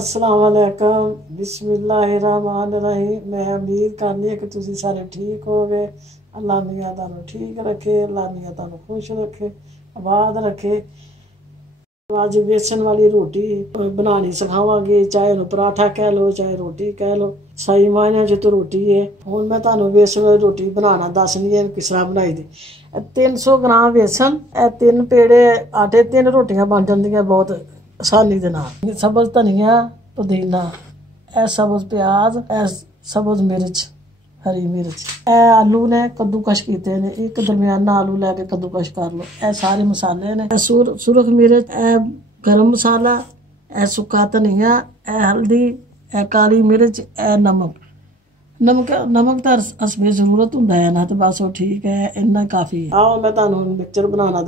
अस्सलाम वालेकुम बिस्मिल्लाहिर्रहमानिर्रहीम। मैं उम्मीद करनी है कि तुसी सारे ठीक हो गए। अल्लाह मियां तुहानू ठीक रखे, अल्लाह मियां तुहानू खुश रखे, आबाद रखे। अज बेसन वाली रोटी बनानी सिखावांगी, चाहे उन्हें पराठा कह लो चाहे रोटी कह लो। सही मायने च तो रोटी है। हुण मैं तुहानू बेसन वाली रोटी बनाना दसनी है किस तरह बनाई दी। 300 ग्राम बेसन, 3 पेड़े आटे, 3 रोटियां बन जांदियां बहुत आसानी दे नाल। सब्ज धनिया, पुदीना, सबज प्याज, सबज मिर्च, हरी मिर्च, आलू ने कद्दूकश कीते ने। एक दरमियाना आलू लैके कद्दूकश कर लो। सारे मसाले ने, सुरख मिर्च, गरम मसाला, सुक्का धनिया, हल्दी, काली मिर्च, नमक। नमक तो असमें जरूरत होंदा है ना, तो बस वो ठीक है, इन्ना काफ़ी है। आओ मैं तुहानू मिक्सचर बनाना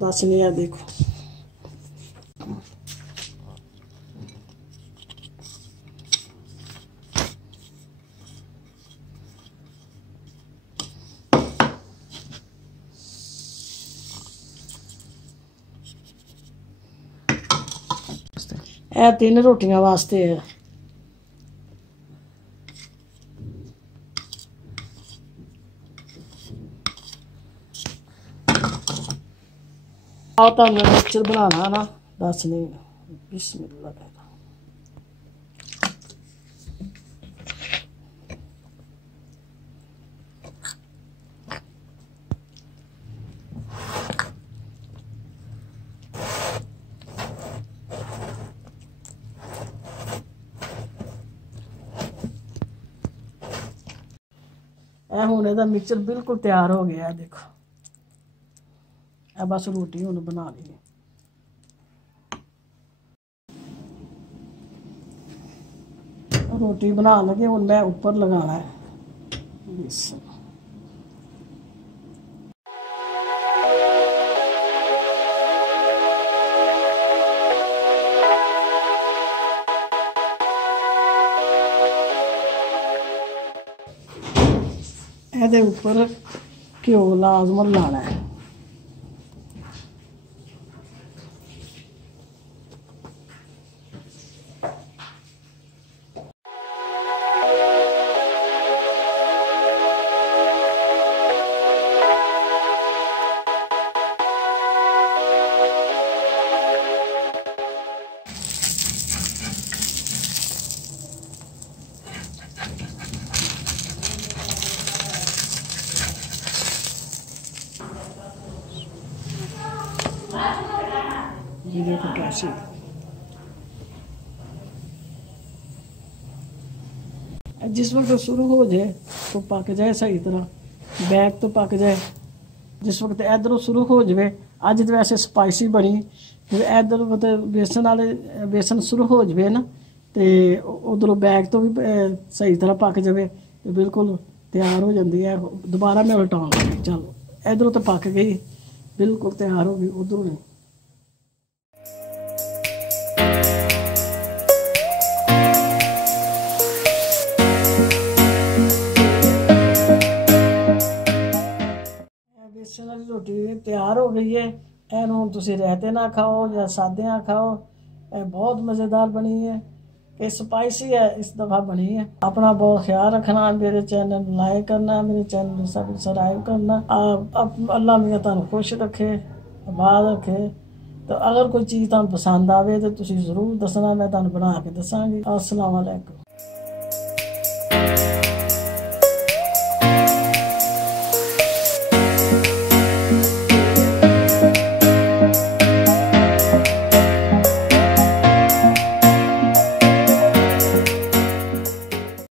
दसनी है। देखो यह 3 रोटियां वास्ते है। आओ तुहानू मिक्सचर बनाना ना दसनी। बिस्मिल्लाह। हुण इहदा मिक्सचर बिल्कुल तैयार हो गया है। देखो बस रोटी हुण बनानी है। रोटी बना लगे, हुण मैं ऊपर लगाना है बेसन। ਇਹਦੇ ਉੱਪਰ ਘਿਓ ਲਾਜ਼ਮਨ ਲਾਣਾ ਹੈ। ये देखो कैसे जिस वक्त शुरू हो जाए तो पक जाए सही तरह, बैग तो पक जाए। जिस वक्त इधरों शुरू हो जाए, अज तो वैसे स्पाइसी बनी, फिर इधर मतलब बेसन शुरू हो जाए ना, तो उधरों बैग तो भी सही तरह पक जाए तो बिल्कुल तैयार हो जाती है। दोबारा मैं उल्टाऊँ, चलो इधरों तो पक गई, बिल्कुल तैयार हो गई, उधरों नहीं। बेसन वाली रोटी तैयार हो गई है। इनू तुसी रायते ना खाओ या सादियाँ खाओ, बहुत मज़ेदार बनी है। ये स्पाइसी है, इस दफ़ा बनी है। अपना बहुत ख्याल रखना, मेरे चैनल लाइक करना, मेरे चैनल सब्सक्राइब करना। अल्लाह मियां तुहानू खुश रखे, आबाद रखे। तो अगर कोई चीज़ तुहानू पसंद आवे तो तुसी ज़रूर दसना, मैं तुहानू बना के दसांगी। अस्सलाम वालेकुम।